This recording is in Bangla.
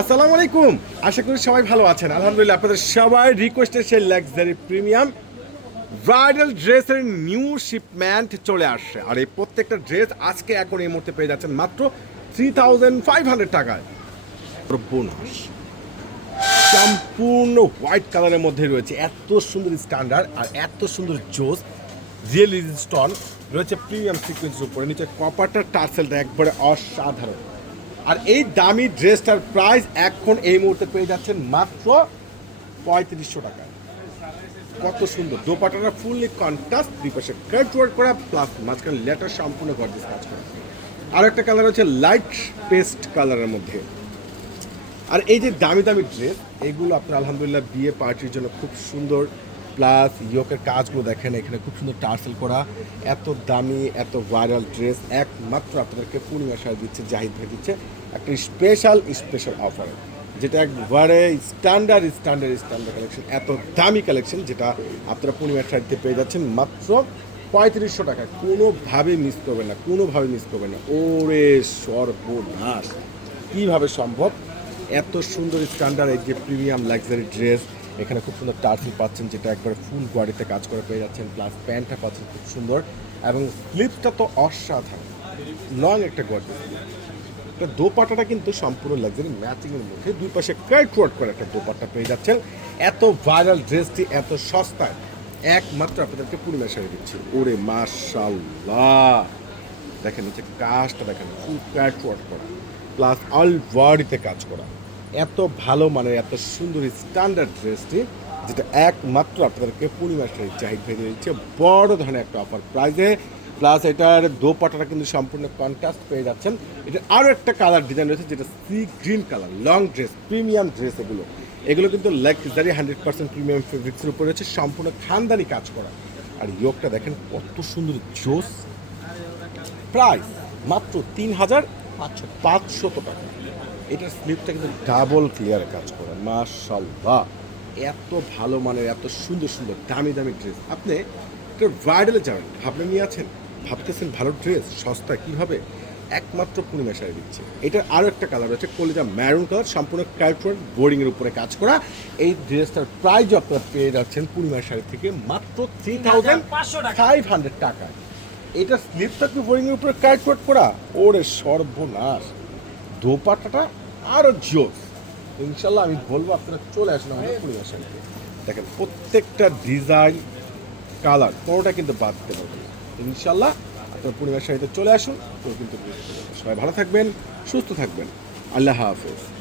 আসসালামু আলাইকুম। আশা করি সবাই ভালো আছেন। আলহামদুলিল্লাহ, আপনাদের সবাই রিকোয়েস্টের সেই লাক্সারি প্রিমিয়াম ব্রাইডাল ড্রেসের নিউ শিপমেন্ট চলে আসছে। আর এই প্রত্যেকটা ড্রেস আজকে এখন এই মুহূর্তে পেয়ে যাচ্ছেন মাত্র থ্রি থাউজেন্ড ফাইভ হান্ড্রেড টাকায়। বোনাস সম্পূর্ণ হোয়াইট কালারের মধ্যে রয়েছে। এত সুন্দর স্ট্যান্ডার্ড আর এত সুন্দর জোস রিয়েল স্টোন রয়েছে প্রিমিয়াম সিকোয়েন্সের উপরে। নিচে কপারটার টার্সেলটা একবারে অসাধারণ। আর এই দামি ড্রেসটার প্রাইস এখন এই মুহূর্তে পেয়ে যাচ্ছেন মাত্র পঁয়ত্রিশশো টাকা। কত সুন্দর। দোপাটাটা ফুললি কন্ট্রাস্ট দুই পাশে কাট ওয়ার্ক করা প্লাস মাঝখানে লেটার সম্পূর্ণ গর্জিস কাজ করা। আর একটা কালার হচ্ছে লাইট পেস্ট কালারের মধ্যে। আর এই যে দামি দামি ড্রেস এগুলো আপনার আলহামদুলিল্লাহ বিয়ে পার্টির জন্য খুব সুন্দর প্লাস ইয়োকের কাজগুলো দেখেন, এখানে খুব সুন্দর টার্সেল করা, এত দামি, এত ভাইরাল ড্রেস একমাত্র আপনাদেরকে পূর্ণিমা সার দিচ্ছে, জাহিদ ভাই দিচ্ছে, একটা স্পেশাল স্পেশাল অফার যেটা একবারে স্ট্যান্ডার্ড স্ট্যান্ডার্ড স্ট্যান্ডার্ড কালেকশন এত দামি কালেকশন যেটা আপনারা পূর্ণিমার শাড়িতে পেয়ে যাচ্ছেন, মাত্র পঁয়ত্রিশশো টাকা। কোনোভাবে মিস করবেন না, কোনোভাবে মিস করবেন না। ওরে সর্বনাশ। কীভাবে সম্ভব? এত সুন্দর স্ট্যান্ডার্ড এই যে প্রিমিয়াম লাক্সারি ড্রেস এখানে খুব সুন্দর টার্সেল পাচ্ছেন, যেটা একবার ফুল বডিতে কাজ করে পেয়ে যাচ্ছেন। প্লাস প্যান্টটা পাচ্ছেন খুব সুন্দর। এবং স্লিপসটা তো অসাধারণ। লং একটা গর্জেস একটা দোপাটাটা কিন্তু সম্পূর্ণ লাক্সারি ম্যাচিং এর মধ্যে। দুই পাশে কাইট ওয়ার্ক করে একটা দোপাট্টা পেয়ে যাচ্ছেন। এত ভাইরাল ড্রেসটি এত সস্তায়। একমাত্র আপনাদেরকে পূর্ণিমা শাড়ি দিচ্ছি। ওরে মাশাল্লাহ দেখেন নিচে কাজটা দেখেন ফুল কাইট ওয়ার্ক করা। প্লাস অল বডিতে কাজ করা। এত ভালো মানের, এত সুন্দর স্ট্যান্ডার্ড ড্রেসটি যেটা একমাত্র আপনাদেরকে পূর্ণিমা শাড়ি ভেঙে দিচ্ছে। বড় ধরনের একটা অফার প্রাইজে প্লাস এটার দোপাটাটা কিন্তু সম্পূর্ণ কন্ট্রাস্ট পেয়ে যাচ্ছেন। এটা আরও একটা কালার ডিজাইন রয়েছে, যেটা sea green colour long dress premium dress এগুলো। এগুলো কিন্তু লাক্সারি হান্ড্রেড পার্সেন্ট প্রিমিয়াম ফেব্রিক্সের উপরে রয়েছে, সম্পূর্ণ খানদানি কাজ করা। আর ইয়োগটা দেখেন কত সুন্দর জোস। প্রাইস মাত্র তিন হাজার পাঁচশো পাঁচশত টাকা। এটার স্লিপটা কিন্তু ডাবল ক্লিয়ার কাজ করে মাশাল্লাহ এত ভালো মানের এত সুন্দর সুন্দর দামি দামি ড্রেস। আপনি একটা ব্রাইডালে যাবেন ভাবলে নিয়ে আছেন ভাবতেছেন ভালো ড্রেস সস্তা কীভাবে একমাত্র পূর্ণিমা শাড়ি দিচ্ছে। এটার আরও একটা কালার রয়েছে কলিজা ম্যারুন কালার সম্পূর্ণ ক্যারেক্টার বোর্ডিংয়ের উপরে কাজ করা। এই ড্রেসটার প্রাইস আপনারা পেয়ে যাচ্ছেন পূর্ণিমা শাড়ি থেকে মাত্র থ্রি থাউজেন্ড ফাইভ হান্ড্রেড টাকায়। এটা স্লিপটা কি বোরিংয়ের উপরে কোট করা। ওরে সর্বনাশ। দোপাটাটা আরও জোর ইনশাল্লাহ আমি বলব, আপনারা চলে আসেন আমাদের পরিবার শাড়িতে দেখেন, প্রত্যেকটা ডিজাইন, কালার, কোনোটা কিন্তু বাদ দেবে। ইনশাল্লাহ আপনার পরিবার চলে আসুন কিন্তু। সবাই ভালো থাকবেন, সুস্থ থাকবেন আল্লাহ হাফেজ